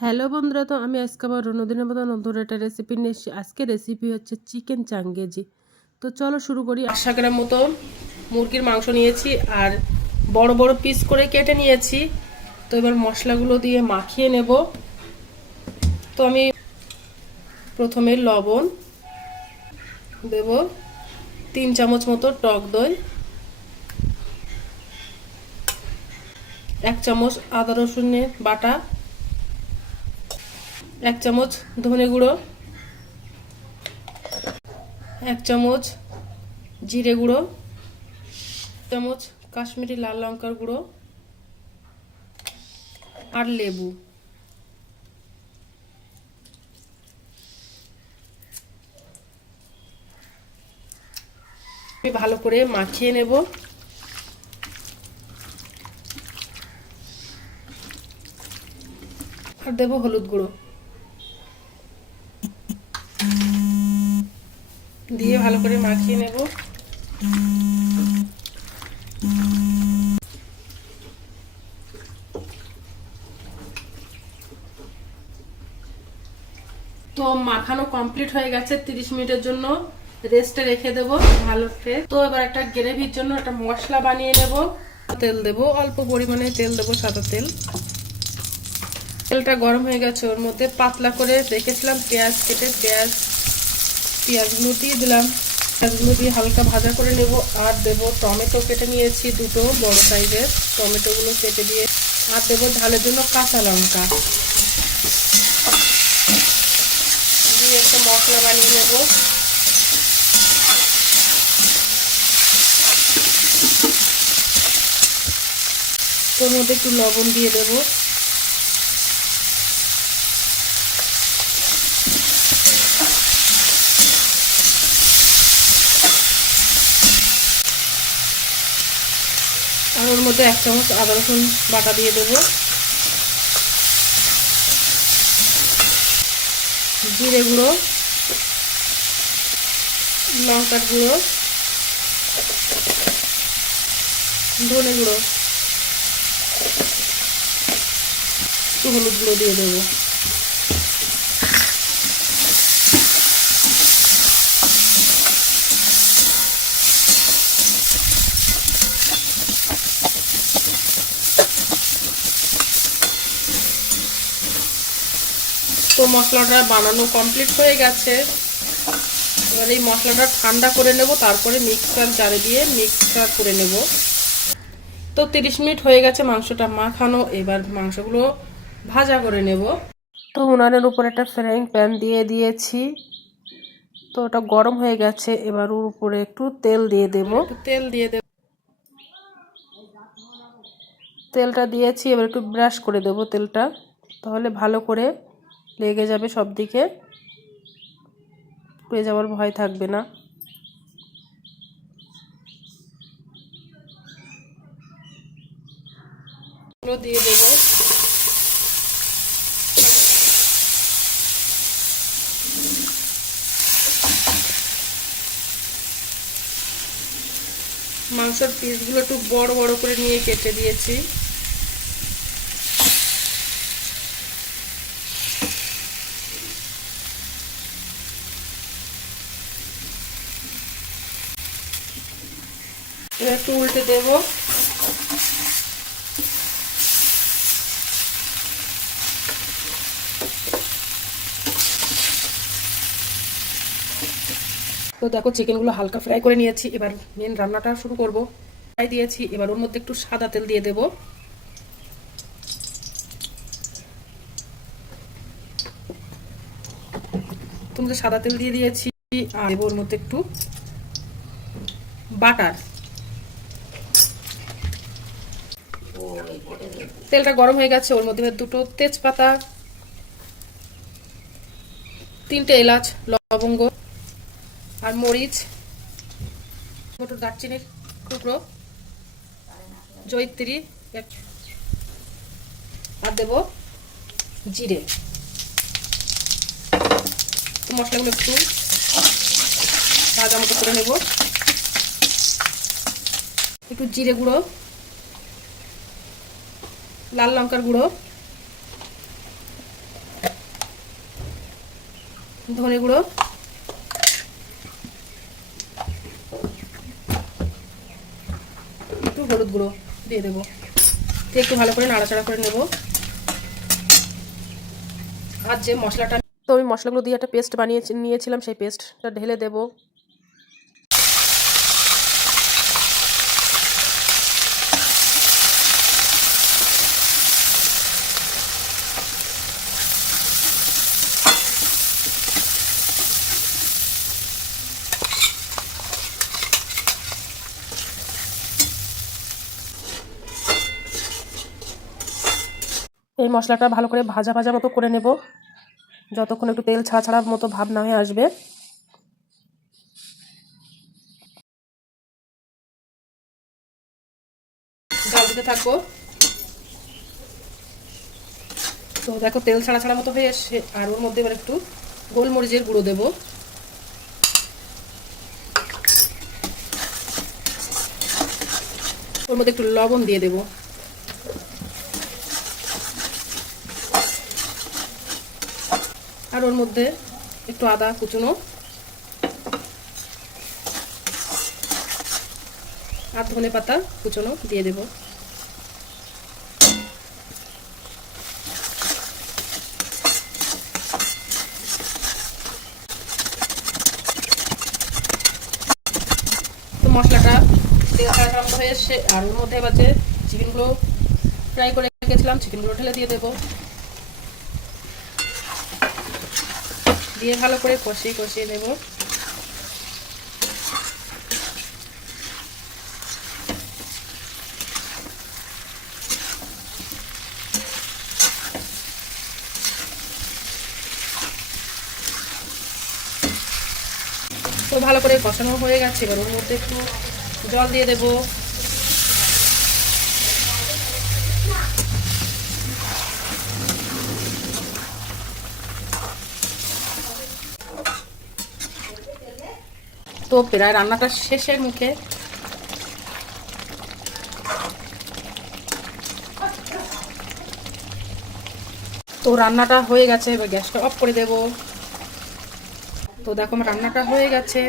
Hello বন্ধুরা, তো আমি আজকে আবার অন্যদিনের মতো নতুন একটা রেসিপি নিয়ে এসেছি। আজকে রেসিপি হচ্ছে চিকেন চাঙ্গেজি। তো চলো শুরু করি। 500 গ্রাম মতো মুরগির মাংস নিয়েছি আর বড় বড় পিস করে কেটে নিয়েছি। তো এবার মশলাগুলো দিয়ে মাখিয়ে নেব। তো আমি প্রথমে লবণ দেব, 3 চামচ মতো টক দই, 1 চামচ আদা রসুনের বাটা, 1 চামচ ধনে গুঁড়ো, 1 চামচ জিরে গুঁড়ো, চামচ কাশ্মীরি লাল লঙ্কার গুঁড়ো আর লেবু। আমি ভালো করে মাখিয়ে নেব। আর দেব হলুদ গুঁড়ো, দিয়ে ভালো করে মাখিয়ে নেব। তো মাখানো কমপ্লিট হয়ে গেছে, 30 মিনিটের জন্য রেস্টে রেখে দেব ভালো করে। তো এবার একটা গ্রেভির জন্য একটা মশলা বানিয়ে নেব। তেল দেব, অল্প পরিমাণে তেল দেব, সাদা তেল। তেলটা গরম হয়ে গেছে, ওর মধ্যে পাতলা করে রেখেছিলাম পেঁয়াজ কেটে, পেঁয়াজগুলো দিয়ে দিলাম। পেঁয়াজগুলো দিয়ে হালকা ভাজা করে নেব। আর দেব টমেটো কেটে নিয়েছি, দুটো বড় সাইজের টমেটোগুলো কেটে দিয়ে। আর দেব ঝালের জন্য কাঁচা লঙ্কা দিয়ে একটা মশলা বানিয়ে নেব। তোর মধ্যে একটু লবণ দিয়ে দেব। আর ওর মধ্যে 1 চামচ আদা রসুন বাটা দিয়ে দেব, জিরে গুঁড়ো, লঙ্কার গুঁড়ো, ধনে গুঁড়ো, একটু হলুদ গুঁড়ো দিয়ে দেবো। তো মশলাটা বানানো কমপ্লিট হয়ে গেছে। এবার এই মশলাটা ঠান্ডা করে নেব, তারপরে মিক্সার জারে দিয়ে মিক্সার করে নেব। তো 30 মিনিট হয়ে গেছে মাংসটা মাখানো। এবার মাংসগুলো ভাজা করে নেব। তো উনানের উপর একটা ফ্রাইং প্যান দিয়ে দিয়েছি। তো ওটা গরম হয়ে গেছে, এবার ওর উপরে একটু তেল দিয়ে দেব। তেলটা দিয়েছি, এবার একটু ব্রাশ করে দেব তেলটা, তাহলে ভালো করে লেগে যাবে, সব দিকে পুড়ে যাওয়ার ভয় থাকবে না। দিয়ে দেব। মাংসের পিসগুলো একটু বড় বড় করে নিয়ে কেটে দিয়েছি। এবার একটু উল্টে দেব। তো দেখো চিকেনগুলো হালকা ফ্রাই করে নিয়েছি। এবার মেন রান্নাটা শুরু করব। ফ্রাই দিয়েছি, এবার ওর মধ্যে একটু সাদা তেল দিয়ে দেব। তুমি সাদা তেল দিয়ে দিয়েছি। আর দেব ওর মধ্যে একটু বাটার। তেলটা গরম হয়ে গেছে, ওর মধ্যে দুটো তেজপাতা, 3টে এলাচ, লবঙ্গ আর মরিচ, দুটো দারচিনির টুকরো, জয়িত্রী, আর দেব জিরে। মশলাগুলো একটু ভাজা মতো করে নেব। একটু জিরে গুঁড়ো, লাল লঙ্কার গুঁড়ো, ধনে গুঁড়ো, একটু হলুদ গুঁড়ো দিয়ে দেবো, দিয়ে একটু ভালো করে নাড়াচাড়া করে নেব। আর যে মশলাটা, তো আমি মশলাগুলো দিয়ে একটা পেস্ট বানিয়ে নিয়েছিলাম, সেই পেস্টটা ঢেলে দেবো। এই মশলাটা ভালো করে ভাজা ভাজা মতো করে নেব, যতক্ষণ একটু তেল ছাড়া ছাড়া মতো ভাব না হয়ে আসবে। জাল দিতে থাকবো। তো দেখো তেল ছাড়া ছাড়া মতো হয়ে এসে, আর ওর মধ্যে এবার একটু গোলমরিচের গুঁড়ো দেবো, ওর মধ্যে একটু লবণ দিয়ে দেবো, আর ওর মধ্যে একটু আদা কুচনো আর ধনে পাতা কুচনো দিয়ে দেব। তো মশলাটা তেল ছাড়া ছাড়া হয়ে এসছে, আর ওর মধ্যে এবার যে চিকেনগুলো ফ্রাই করে রেখেছিলাম চিকেনগুলো ঢেলে দিয়ে দেবো, দিয়ে ভালো করে কষিয়ে কষিয়ে নেব। তো ভালো করে কষানো হয়ে গেছে, এবার ওর মধ্যে একটু জল দিয়ে দেবো। তো প্রায় রান্নাটা শেষের মুখে। তো রান্নাটা হয়ে গেছে, এবার গ্যাসটা অফ করে দেব। তো দেখো আমার রান্নাটা হয়ে গেছে।